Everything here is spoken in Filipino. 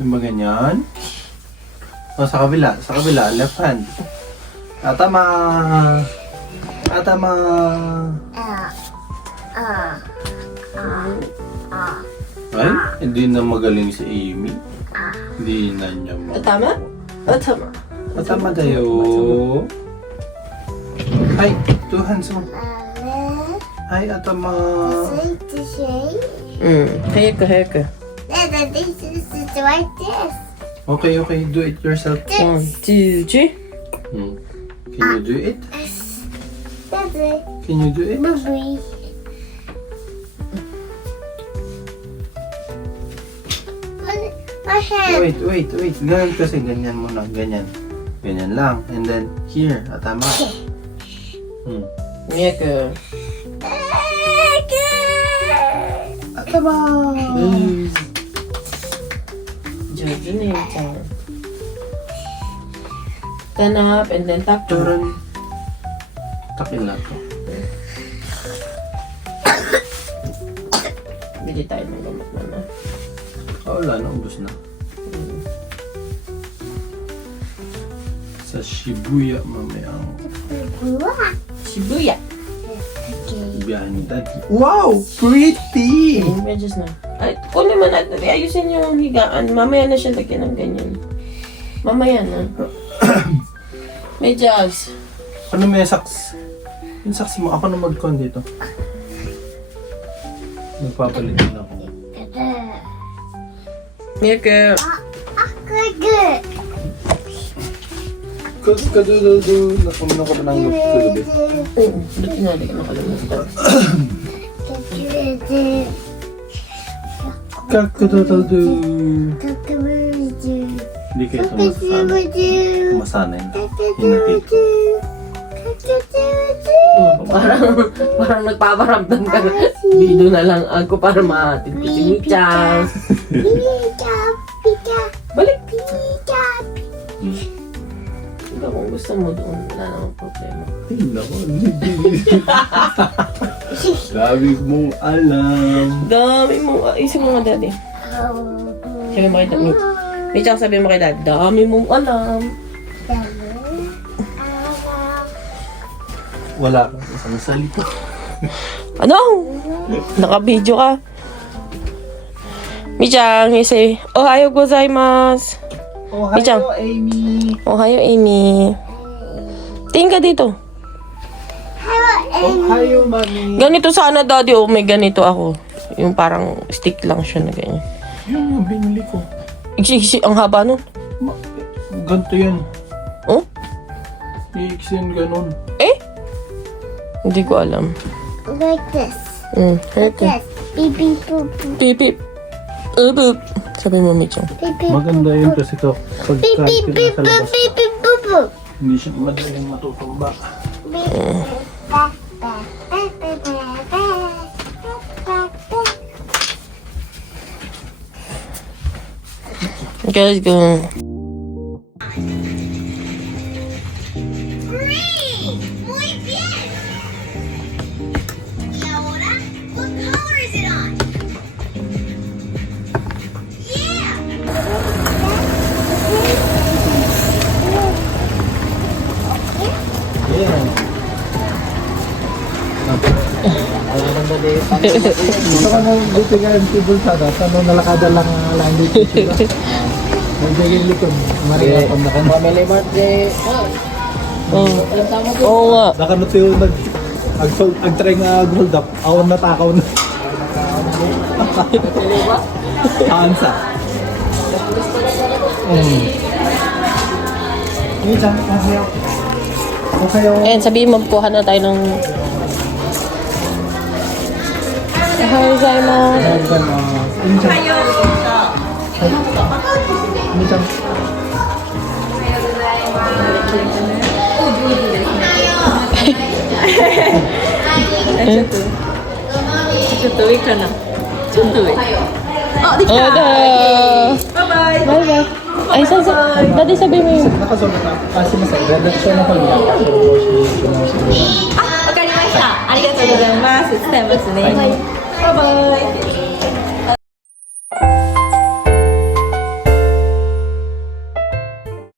Yung ba ganyan? O, sa kabila. Sa kabila. Left hand. Tama. Tama. Ay, hindi na magaling si Amy. Hindi na niya mo. Tama? Tama. Tama tayo. Ay, two hands mo. Ay, tama. Heka. This is like this. Okay, do it yourself. 1, 2, 3. Can you do it? That's it. Can you do it? Movie. My hand. Wait. Ganyan kasi, ganyan muna. Ganyan. Ganyan lang. And then, here. Tama. Heka. Tama. Jojo na yung time. Stand up and then tap to. Turun. Takin na to. Bili tayo ng gamot na. Wala na, ubos na. Sa Shibuya mamaya ang Shibuya. biyahe ni Daddy. Wow! Pretty! Medyas na. Ay, kunin mo natin. Ayusin yung higaan. Mamaya na siya lagyan ng ganyan. Mamaya na. Medyas. Ano may socks? Yung socks mo, ako na mag-con dito. Nagpapalit na ako. Heka. Good. Kadududu. Nakamuna ko ba ng gabi? Buti nga, di ka nakalimutan. Kadududu. Hindi kayo ito masanay na. Hinatid ko. Parang nagpaparamdam ka na. Dito na lang ako para mahatid ko si Michang. Balik! Ikaw kung gusto mo doon, wala namang problema. Ay, naku. Sabi mong alam. Dami mo, isip mo nga daddy. Sabi mo kay daddy. Michang, sabi mo kay daddy, dami mong alam. Wala ka. Isang salita. Ano? Naka-video ka. Michang, you say, Ohayo gozaimasu. Michang. Amy. Ohayo, Amy. Tingin ka dito. Ohayo, mami. Ganito sana, daddy. Oh, may ganito ako. Yung parang stick lang siya na ganyan. Yun yung binili ko. Iksi, ang haba nun. Ganito yan. Oh? I-X yan ganun. Eh? Hindi ko alam. Like this. Okay. Yes. Beep beep boop boop. Pip, pip. Boop. Sabi mo, Michong. Beep beep. Maganda yun kasi ito. Beep beep beep boop beep beep boop boop. Hindi siya madaling matutumba. Okay, let's go. Muy bien. Y ahora, what color is it on? Yeah. Yeah. Gusto ko nang bitigan si Bulsada. Saan nalakada lang lang dito sila. Nagbigay likod. Maria pang nakan. Family birthday. Oh. Oo nga. Nakanuti yung ag-try nga hold up. Awan na takaw na. Ansa. Ini dyan. Okay. Ayan, sabihin mo, kuha na tayo ng... Ohayo gozaimasu. Ini dyan. Ada. Bye-bye. Ay, Daddy, sabi mo yun. Nakasunod na. Kasi mas redaction na pala. わかりました。ありがとうございます。伝えますね。バイバイ。